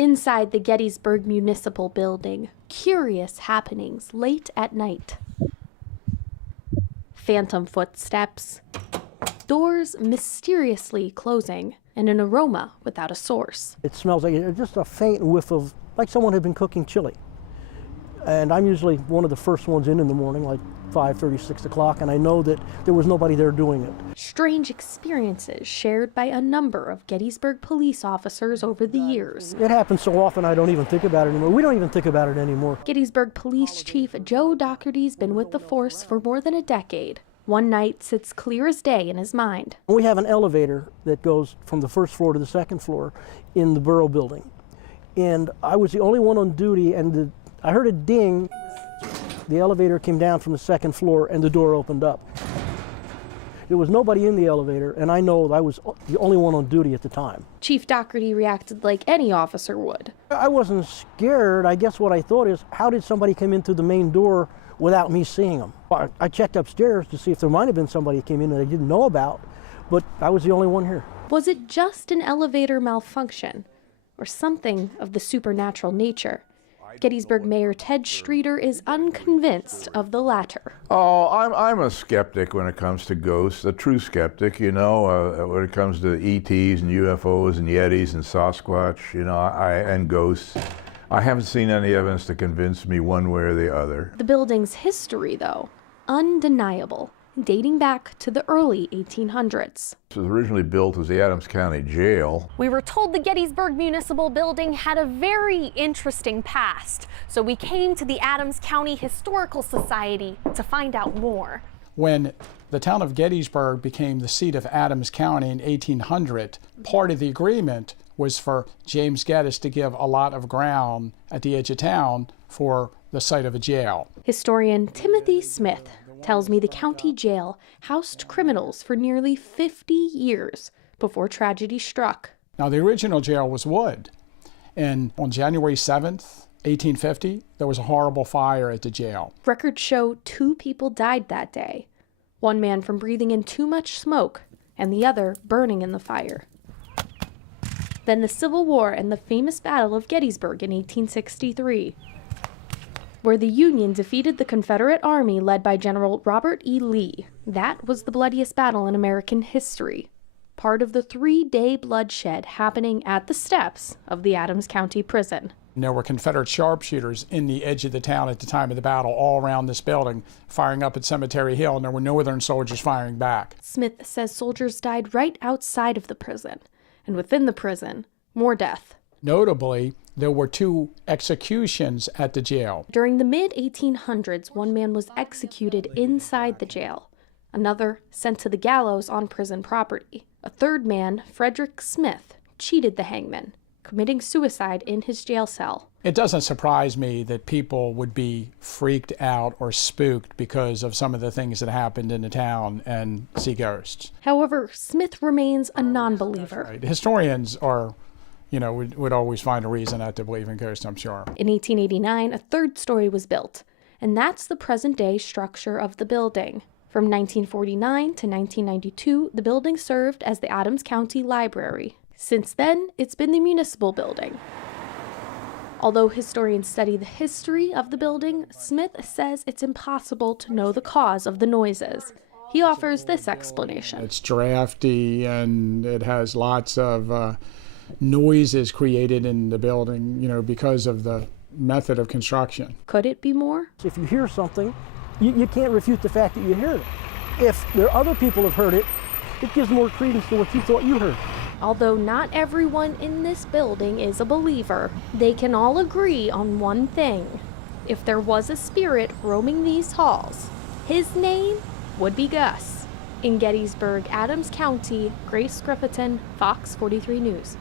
Inside the Gettysburg Municipal Building, curious happenings late at night. Phantom footsteps, doors mysteriously closing, and an aroma without a source. It smells like just a faint whiff of, like someone had been cooking chili. And I'm usually one of the first ones in the morning, like 5:30, 6 o'clock, and I know that there was nobody there doing it. Strange experiences shared by a number of Gettysburg police officers over the years. It happens so often I don't even think about it anymore. We don't even think about it anymore. Gettysburg Police Chief Joe Dougherty's been with the force for more than a decade. One night sits clear as day in his mind. We have an elevator that goes from the first floor to the second floor in the Borough building. And I was the only one on duty, and I heard a ding. The elevator came down from the second floor and the door opened up. There was nobody in the elevator, and I know I was the only one on duty at the time. Chief Dougherty reacted like any officer would. I wasn't scared. I guess what I thought is, how did somebody come in through the main door without me seeing them? I checked upstairs to see if there might have been somebody who came in that I didn't know about, but I was the only one here. Was it just an elevator malfunction, or something of the supernatural nature? Gettysburg Mayor Ted Streeter is unconvinced of the latter. Oh, I'm a skeptic when it comes to ghosts, a true skeptic, you know, when it comes to ETs and UFOs and Yetis and Sasquatch, you know, and ghosts. I haven't seen any evidence to convince me one way or the other. The building's history, though, undeniable, dating back to the early 1800s. It was originally built as the Adams County Jail. We were told the Gettysburg Municipal Building had a very interesting past, so we came to the Adams County Historical Society to find out more. When the town of Gettysburg became the seat of Adams County in 1800, part of the agreement was for James Geddes to give a lot of ground at the edge of town for the site of a jail. Historian Timothy Smith tells me the county jail housed criminals for nearly 50 years before tragedy struck. Now, the original jail was wood, and on January 7th, 1850, there was a horrible fire at the jail. Records show 2 people died that day, one man from breathing in too much smoke, and the other burning in the fire. Then the Civil War and the famous Battle of Gettysburg in 1863. Where the Union defeated the Confederate Army led by General Robert E. Lee. That was the bloodiest battle in American history, part of the 3-day bloodshed happening at the steps of the Adams County Prison. And there were Confederate sharpshooters in the edge of the town at the time of the battle, all around this building, firing up at Cemetery Hill, and there were Northern soldiers firing back. Smith says soldiers died right outside of the prison, and within the prison, more death. Notably, there were 2 executions at the jail. During the mid-1800s, one man was executed inside the jail, another sent to the gallows on prison property. A third man, Frederick Smith, cheated the hangman, committing suicide in his jail cell. It doesn't surprise me that people would be freaked out or spooked because of some of the things that happened in the town and see ghosts. However, Smith remains a non-believer. Right. Historians are, would always find a reason not to believe in ghosts, I'm sure. In 1889, a 3rd story was built, and that's the present-day structure of the building. From 1949 to 1992, the building served as the Adams County Library. Since then, it's been the municipal building. Although historians study the history of the building, Smith says it's impossible to know the cause of the noises. He offers this explanation. It's drafty, and it has lots of noises created in the building, because of the method of construction. Could it be more? If you hear something, you can't refute the fact that you heard it. If there are other people have heard it, it gives more credence to what you thought you heard. Although not everyone in this building is a believer, they can all agree on one thing. If there was a spirit roaming these halls, his name would be Gus. In Gettysburg, Adams County, Grace Griffithson, Fox 43 News.